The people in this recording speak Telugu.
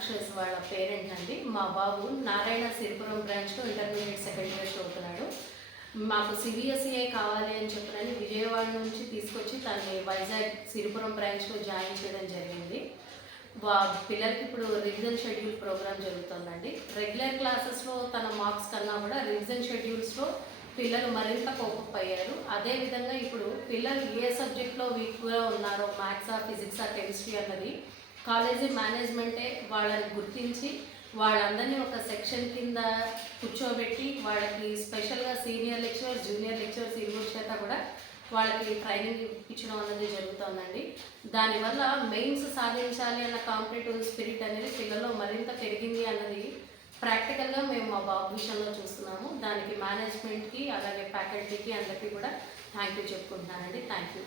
అక్షస్ వాళ్ళ పేరెంట్ అండి. మా బాబు నారాయణ సిరిపురం బ్రాంచ్లో ఇంటర్మీడియట్ సెకండ్ ఇయర్ చదువుతున్నాడు. మాకు సిబిఎస్ఈఏ కావాలి అని చెప్పినని విజయవాడ నుంచి తీసుకొచ్చి తనని వైజాగ్ సిరిపురం బ్రాంచ్లో జాయిన్ చేయడం జరిగింది. పిల్లలకి ఇప్పుడు రివిజన్ షెడ్యూల్ ప్రోగ్రామ్ జరుగుతుందండి. రెగ్యులర్ క్లాసెస్లో తన మార్క్స్ కన్నా కూడా రివిజన్ షెడ్యూల్స్లో పిల్లలు మరింత కోపప్ అయ్యారు. అదేవిధంగా ఇప్పుడు పిల్లలు ఏ సబ్జెక్ట్లో వీక్గా ఉన్నారో, మ్యాథ్సా, ఫిజిక్సా, కెమిస్ట్రీ అన్నది కాలేజీ మేనేజ్మెంటే వాళ్ళని గుర్తించి వాళ్ళందరినీ ఒక సెక్షన్ కింద కూర్చోబెట్టి వాళ్ళకి స్పెషల్గా సీనియర్ లెక్చరర్స్, జూనియర్ లెక్చరర్స్ ఇరువురు చేత కూడా వాళ్ళకి ట్రైనింగ్ ఇప్పించడం అనేది జరుగుతుందండి. దానివల్ల మెయిన్స్ సాధించాలి అన్న కాంపిటేటివ్ స్పిరిట్ అనేది పిల్లల్లో మరింత పెరిగింది అన్నది ప్రాక్టికల్గా మేము మా బాబు విషయంలో చూస్తున్నాము. దానికి మేనేజ్మెంట్కి అలాగే ఫ్యాకల్టీకి అందరికీ కూడా థ్యాంక్ యూ చెప్పుకుంటున్నానండి. Thank you.